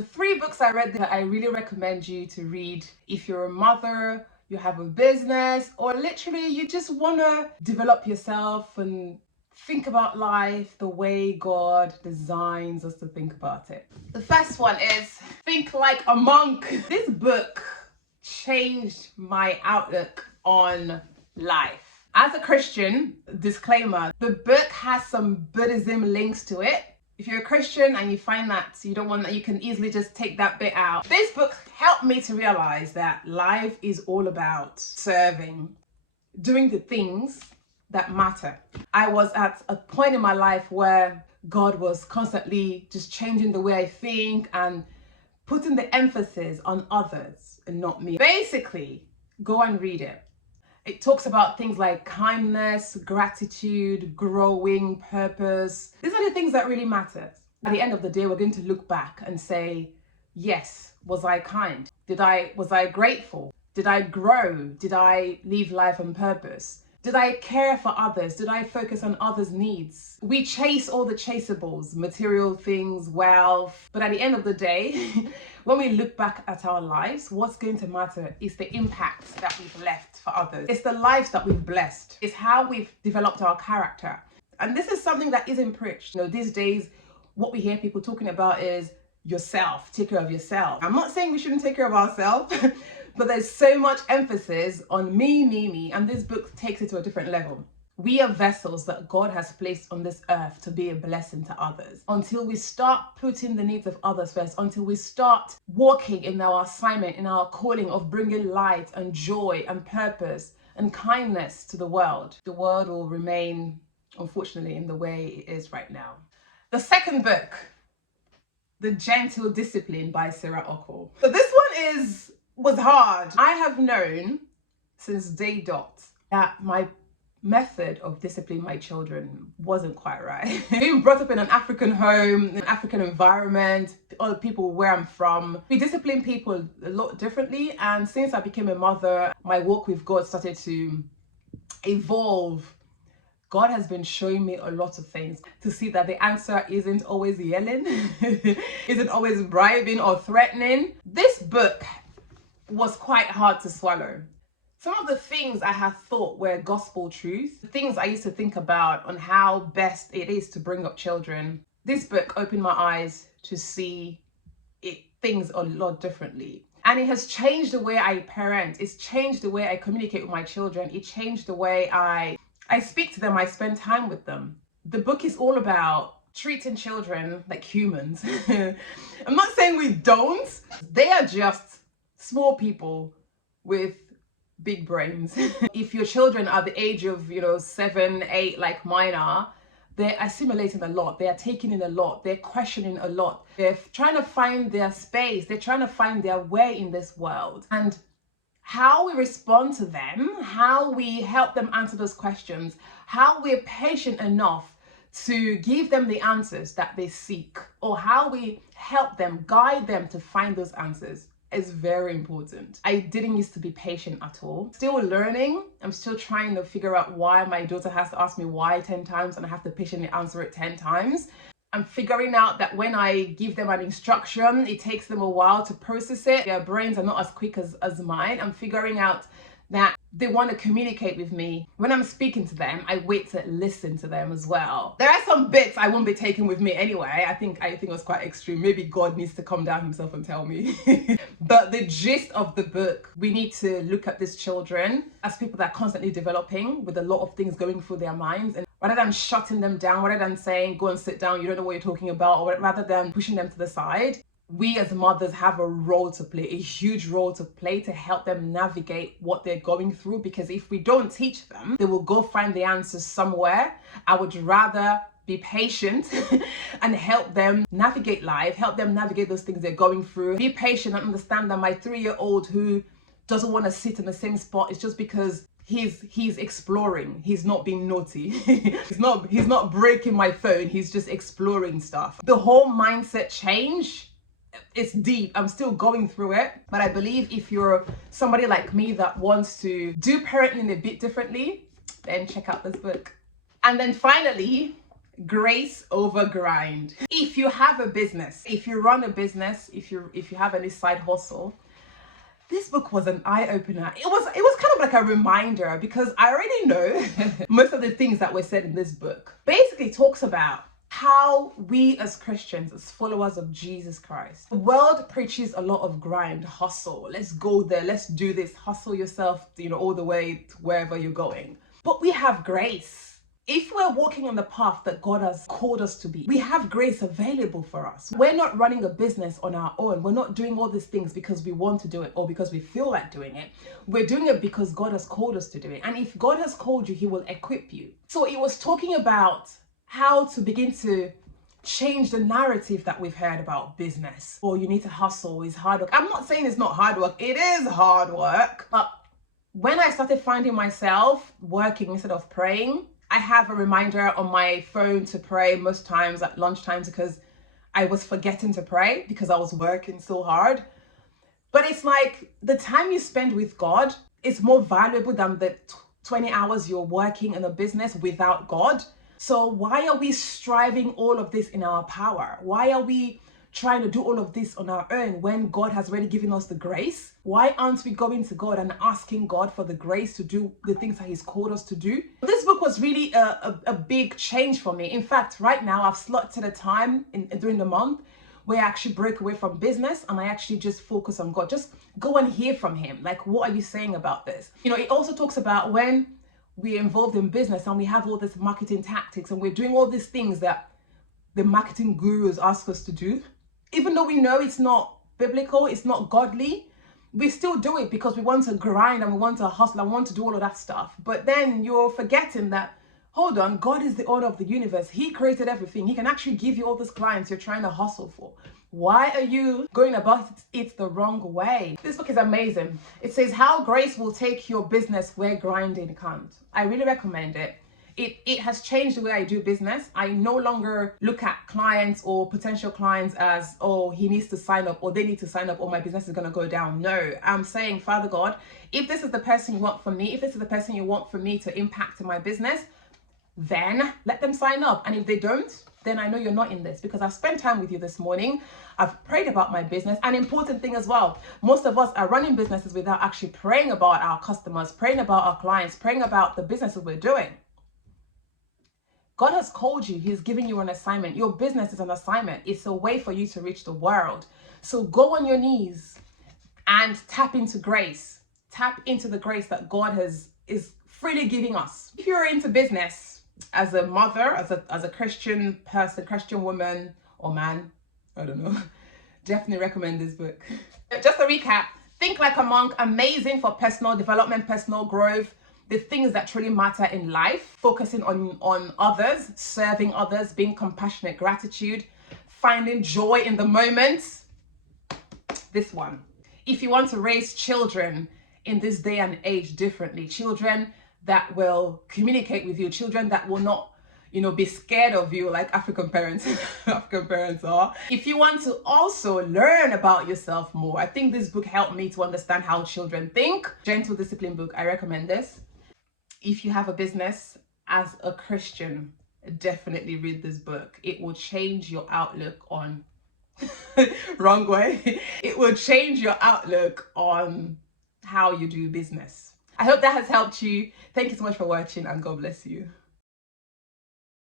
The 3 books I read that I really recommend you to read if you're a mother, you have a business, or literally you just want to develop yourself and think about life the way God designs us to think about it. The first one is Think Like a Monk. This book changed my outlook on life. As a Christian, disclaimer, the book has some Buddhism links to it. If you're a Christian and you find that you don't want that, you can easily just take that bit out. This book helped me to realize that life is all about serving, doing the things that matter. I was at a point in my life where God was constantly just changing the way I think and putting the emphasis on others and not me. Basically, go and read it. It talks about things like kindness, gratitude, growing, purpose. These are the things that really matter. At the end of the day, we're going to look back and say, yes, was I kind? Was I grateful? Did I grow? Did I live life on purpose? Did I care for others? Did I focus on others' needs? We chase all the chaseables, material things, wealth. But at the end of the day, when we look back at our lives, what's going to matter is the impact that we've left for others. It's the lives that we've blessed. It's how we've developed our character. And this is something that isn't preached. These days, what we hear people talking about is yourself, take care of yourself. I'm not saying we shouldn't take care of ourselves, but there's so much emphasis on me, and this book takes it to a different level. We are vessels that God has placed on this earth to be a blessing to others. Until we start putting the needs of others first, until we start walking in our assignment, in our calling of bringing light and joy and purpose and kindness to the world will remain, unfortunately, in the way it is right now. The second book, The Gentle Discipline by Sarah Ockel. So this one was hard. I have known since day dot that my method of disciplining my children wasn't quite right. Being brought up in an African home, an African environment, all the people where I'm from, we discipline people a lot differently. And since I became a mother, my walk with God started to evolve. God has been showing me a lot of things to see that the answer isn't always yelling, isn't always bribing or threatening. This book was quite hard to swallow. Some of the things I had thought were gospel truths, the things I used to think about on how best it is to bring up children, this book opened my eyes to see things a lot differently. And it has changed the way I parent. It's changed the way I communicate with my children. It changed the way I speak to them, I spend time with them. The book is all about treating children like humans. I'm not saying we don't. They are just small people with big brains. If your children are the age of 7, 8 like mine are, they're assimilating a lot, they are taking in a lot, they're questioning a lot, they're trying to find their space, they're trying to find their way in this world. And how we respond to them, how we help them answer those questions, how we're patient enough to give them the answers that they seek, or how we help them, guide them to find those answers is very important. I didn't used to be patient at all. Still learning. I'm still trying to figure out why my daughter has to ask me why 10 times and I have to patiently answer it 10 times. I'm figuring out that when I give them an instruction, it takes them a while to process it. Their brains are not as quick as mine. I'm figuring out that they want to communicate with me. When I'm speaking to them, I wait to listen to them as well. There are some bits I won't be taking with me anyway. I think it was quite extreme. Maybe God needs to come down himself and tell me. But the gist of the book, we need to look at these children as people that are constantly developing with a lot of things going through their minds. And rather than shutting them down, rather than saying, go and sit down, you don't know what you're talking about, or rather than pushing them to the side, we as mothers have a role to play, a huge role to play to help them navigate what they're going through. Because if we don't teach them, they will go find the answers somewhere. I would rather be patient and help them navigate life, help them navigate those things they're going through. Be patient and understand that my 3-year-old who doesn't want to sit in the same spot is just because he's exploring. He's not being naughty. he's not breaking my phone. He's just exploring stuff. The whole mindset change, it's deep. I'm still going through it, but I believe if you're somebody like me that wants to do parenting a bit differently, then check out this book. And then finally, Grace over grind. If you have a business, if you run a business, if you have any side hustle, this book was an eye-opener. It was kind of like a reminder, because I already know most of the things that were said in this book. Basically talks about how we as Christians, as followers of Jesus Christ, the world preaches a lot of grind, hustle. Let's go there, let's do this, hustle yourself, all the way to wherever you're going. But we have grace. If we're walking on the path that God has called us to be, we have grace available for us. We're not running a business on our own. We're not doing all these things because we want to do it or because we feel like doing it. We're doing it because God has called us to do it. And if God has called you, he will equip you. So it was talking about how to begin to change the narrative that we've heard about business. Or you need to hustle, it's hard work. I'm not saying it's not hard work. It is hard work. But when I started finding myself working instead of praying, I have a reminder on my phone to pray most times at lunchtimes, because I was forgetting to pray because I was working so hard. But it's like the time you spend with God is more valuable than the 20 hours you're working in a business without God. So why are we striving all of this in our power? Why are we trying to do all of this on our own when God has already given us the grace? Why aren't we going to God and asking God for the grace to do the things that he's called us to do? This book was really a big change for me. In fact, right now I've slotted a time during the month where I actually break away from business and I actually just focus on God. Just go and hear from him. Like, what are you saying about this? It also talks about when we're involved in business and we have all this marketing tactics and we're doing all these things that the marketing gurus ask us to do. Even though we know it's not biblical, it's not godly, we still do it because we want to grind and we want to hustle and want to do all of that stuff. But then you're forgetting that, hold on, God is the owner of the universe. He created everything. He can actually give you all these clients you're trying to hustle for. Why are you going about it the wrong way? This book is amazing. It says how grace will take your business where grinding can't. I really recommend it. It has changed the way I do business. I no longer look at clients or potential clients as, oh, he needs to sign up or they need to sign up or my business is going to go down. No, I'm saying, Father God, if this is the person you want for me, if this is the person you want for me to impact in my business, then let them sign up. And if they don't, then I know you're not in this, because I've spent time with you this morning. I've prayed about my business. An important thing as well, most of us are running businesses without actually praying about our customers, praying about our clients, praying about the businesses we're doing. God has called you. He's giving you an assignment. Your business is an assignment. It's a way for you to reach the world. So go on your knees and tap into grace. Tap into the grace that God is freely giving us. If you're into business as a mother, as a Christian person, Christian woman or man, I don't know, definitely recommend this book. Just a recap, Think Like a Monk, amazing for personal development, personal growth, the things that truly matter in life, focusing on others, serving others, being compassionate, gratitude, finding joy in the moment. This one. If you want to raise children in this day and age differently, children that will communicate with you, children that will not, be scared of you like African parents are. If you want to also learn about yourself more, I think this book helped me to understand how children think. Gentle Discipline book, I recommend this. If you have a business as a Christian, definitely read this book. It will change your outlook on, wrong way. It will change your outlook on how you do business. I hope that has helped you. Thank you so much for watching and God bless you.